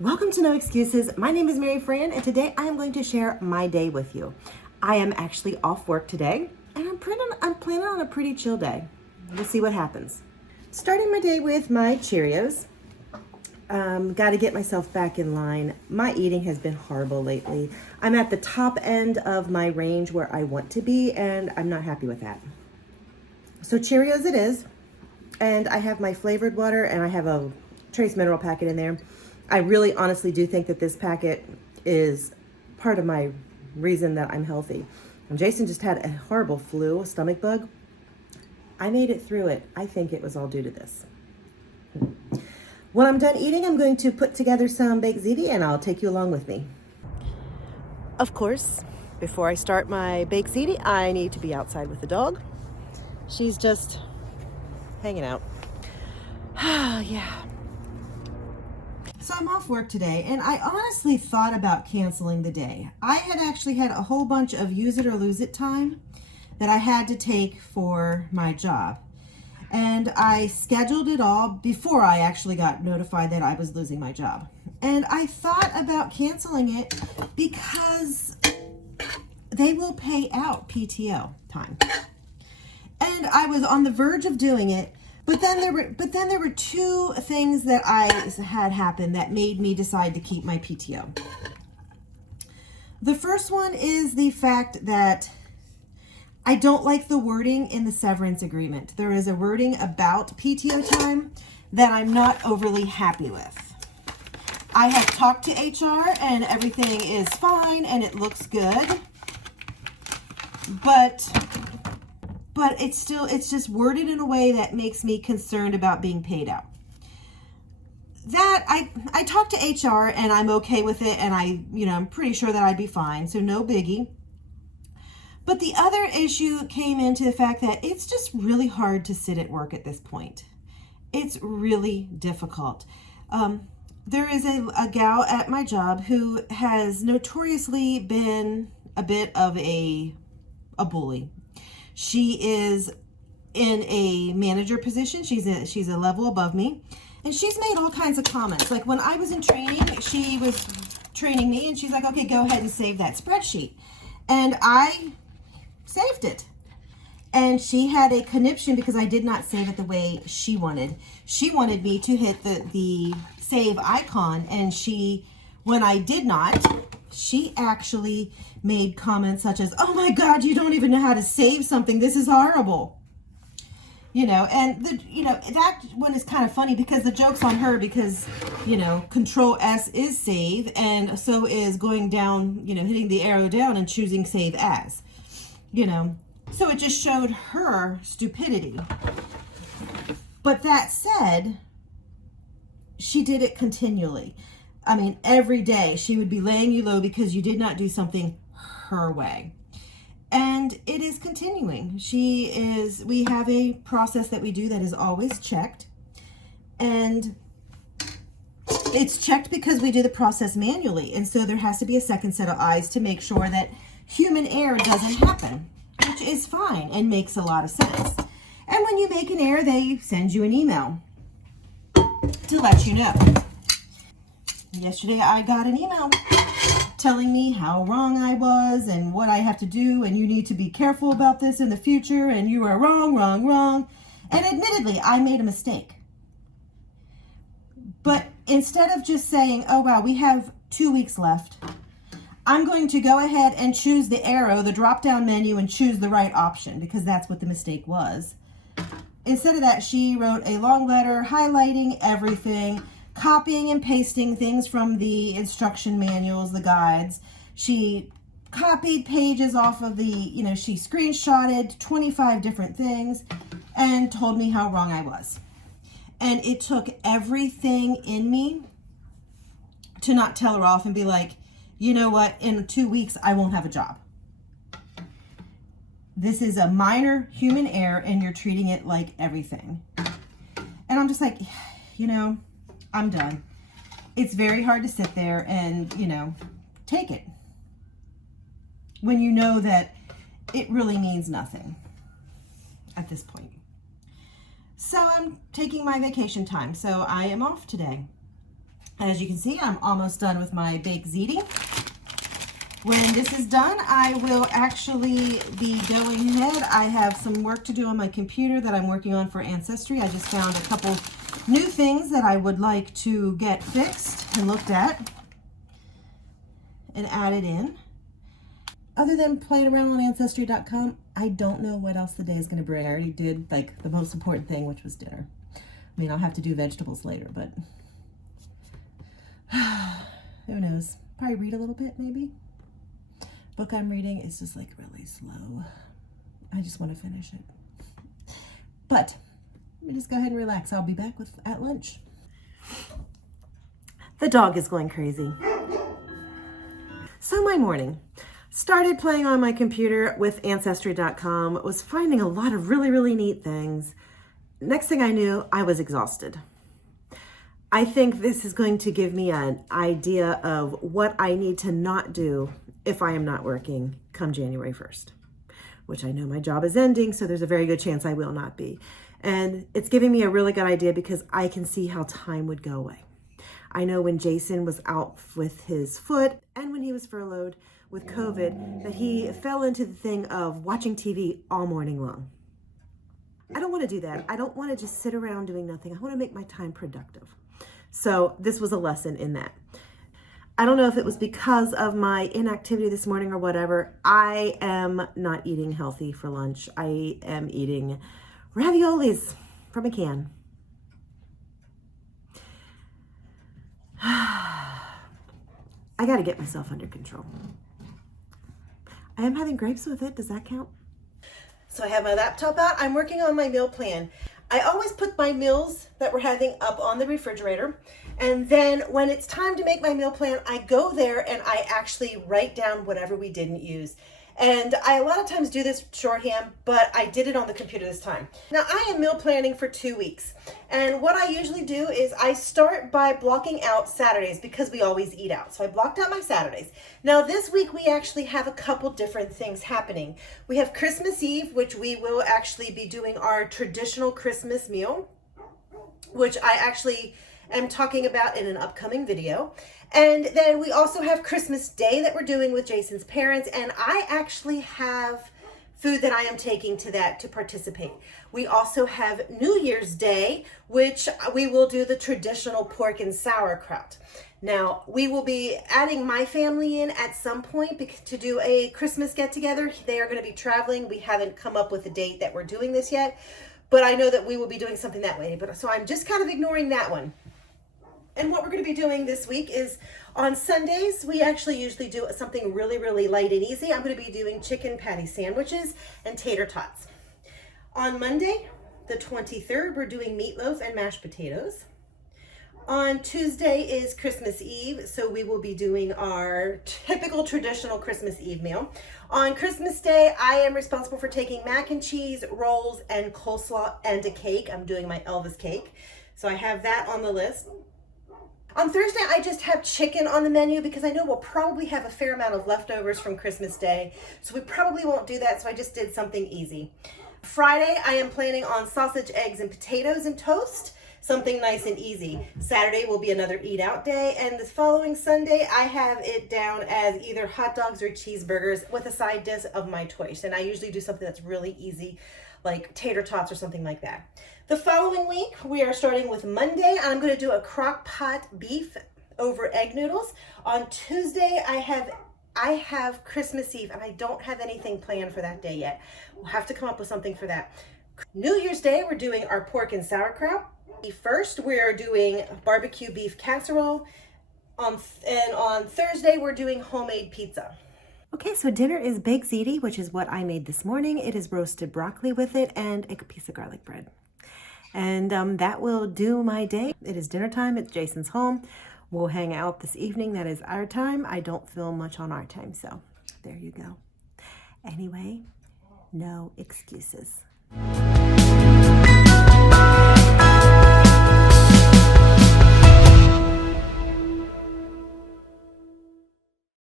Welcome to No Excuses. My name is Mary Fran, and today I am going to share my day with you. I am actually off work today, and I'm planning on a pretty chill day. We'll see what happens. Starting my day with my Cheerios. Got to get myself back in line. My eating has been horrible lately. I'm at the top end of my range where I want to be, and I'm not happy with that. So Cheerios it is, and I have my flavored water, and I have a trace mineral packet in there. I really honestly do think that this packet is part of my reason that I'm healthy. And Jason just had a horrible flu, a stomach bug. I made it through it. I think it was all due to this. When I'm done eating, I'm going to put together some baked ziti and I'll take you along with me. Of course, before I start my baked ziti, I need to be outside with the dog. She's just hanging out. Yeah. So I'm off work today, and I honestly thought about canceling the day. I had actually had a whole bunch of use it or lose it time that I had to take for my job. And I scheduled it all before I actually got notified that I was losing my job. And I thought about canceling it because they will pay out PTO time. And I was on the verge of doing it. But then there were two things that I had happen that made me decide to keep my PTO. The first one is the fact that I don't like the wording in the severance agreement. There is a wording about PTO time that I'm not overly happy with. I have talked to HR and everything is fine and it looks good. But it's just worded in a way that makes me concerned about being paid out. That I talked to HR and I'm okay with it, and I'm pretty sure that I'd be fine, so no biggie. But the other issue came into the fact that it's just really hard to sit at work at this point. It's really difficult. There is a gal at my job who has notoriously been a bit of a bully. She is in a manager position. She's a level above me. And she's made all kinds of comments. Like when I was in training, she was training me and she's like, okay, go ahead and save that spreadsheet. And I saved it. And she had a conniption because I did not save it the way she wanted. She wanted me to hit the save icon, and when I did not, she actually made comments such as, oh my God, you don't even know how to save something. This is horrible. And that one is kind of funny because the joke's on her because, Control S is save, and so is going down, hitting the arrow down and choosing save as, So it just showed her stupidity. But that said, she did it continually. I mean, every day she would be laying you low because you did not do something her way. And it is continuing. We have a process that we do that is always checked. And it's checked because we do the process manually. And so there has to be a second set of eyes to make sure that human error doesn't happen, which is fine and makes a lot of sense. And when you make an error, they send you an email to let you know. Yesterday, I got an email telling me how wrong I was and what I have to do, and you need to be careful about this in the future, and you are wrong. And admittedly, I made a mistake. But instead of just saying, oh, wow, we have 2 weeks left, I'm going to go ahead and choose the arrow, the drop-down menu, and choose the right option, because that's what the mistake was. Instead of that, she wrote a long letter highlighting everything, copying and pasting things from the instruction manuals, the guides. She copied pages off of she screenshotted 25 different things and told me how wrong I was. And it took everything in me to not tell her off and be like, you know what, in 2 weeks, I won't have a job. This is a minor human error and you're treating it like everything. And I'm just like, I'm done. It's very hard to sit there and, take it when you know that it really means nothing at this point. So I'm taking my vacation time. So I am off today. As you can see, I'm almost done with my baked ziti. When this is done, I will actually be going ahead. I have some work to do on my computer that I'm working on for Ancestry. I just found a couple new things that I would like to get fixed and looked at and added in. Other than playing around on Ancestry.com, I don't know what else the day is going to bring. I already did like the most important thing, which was dinner. I mean, I'll have to do vegetables later, but who knows? Probably read a little bit, maybe. Book I'm reading is just like really slow. I just want to finish it. But let me just go ahead and relax. I'll be back at lunch. The dog is going crazy. So my morning. Started playing on my computer with Ancestry.com, was finding a lot of really, really neat things. Next thing I knew, I was exhausted. I think this is going to give me an idea of what I need to not do if I am not working come January 1st, which I know my job is ending, so there's a very good chance I will not be. And it's giving me a really good idea because I can see how time would go away. I know when Jason was out with his foot and when he was furloughed with COVID, that he fell into the thing of watching TV all morning long. I don't want to do that. I don't want to just sit around doing nothing. I want to make my time productive. So this was a lesson in that. I don't know if it was because of my inactivity this morning or whatever. I am not eating healthy for lunch. I am eating raviolis from a can. I got to get myself under control. I am having grapes with it. Does that count? So I have my laptop out. I'm working on my meal plan. I always put my meals that we're having up on the refrigerator. And then when it's time to make my meal plan, I go there and I actually write down whatever we didn't use. And I a lot of times do this shorthand, but I did it on the computer this time. Now I am meal planning for 2 weeks. And what I usually do is I start by blocking out Saturdays because we always eat out. So I blocked out my Saturdays. Now this week we actually have a couple different things happening. We have Christmas Eve, which we will actually be doing our traditional Christmas meal, which I actually am talking about in an upcoming video. And then we also have Christmas Day that we're doing with Jason's parents, and I actually have food that I am taking to that to participate. We also have New Year's Day, which we will do the traditional pork and sauerkraut. Now, we will be adding my family in at some point to do a Christmas get-together. They are going to be traveling. We haven't come up with a date that we're doing this yet, but I know that we will be doing something that way. So I'm just kind of ignoring that one. And what we're going to be doing this week is on Sundays, we actually usually do something really, really light and easy. I'm going to be doing chicken patty sandwiches and tater tots. On Monday, the 23rd, we're doing meatloaf and mashed potatoes. On Tuesday is Christmas Eve, so we will be doing our typical traditional Christmas Eve meal. On Christmas Day, I am responsible for taking mac and cheese, rolls, and coleslaw, and a cake. I'm doing my Elvis cake, so I have that on the list. On Thursday, I just have chicken on the menu because I know we'll probably have a fair amount of leftovers from Christmas Day, so we probably won't do that, so I just did something easy. Friday, I am planning on sausage, eggs, and potatoes and toast, something nice and easy. Saturday will be another eat out day, and the following Sunday, I have it down as either hot dogs or cheeseburgers with a side dish of my choice, and I usually do something that's really easy, like tater tots or something like that. The following week, we are starting with Monday. I'm going to do a crock pot beef over egg noodles. On Tuesday, I have Christmas Eve, and I don't have anything planned for that day yet. We'll have to come up with something for that. New Year's Day, we're doing our pork and sauerkraut. First, we're doing barbecue beef casserole. And on Thursday, we're doing homemade pizza. Okay, so dinner is baked ziti, which is what I made this morning. It is roasted broccoli with it and a piece of garlic bread. And that will do my day. It is dinner time. It's Jason's home. We'll hang out this evening. That is our time. I don't film much on our time, so there you go. Anyway, no excuses.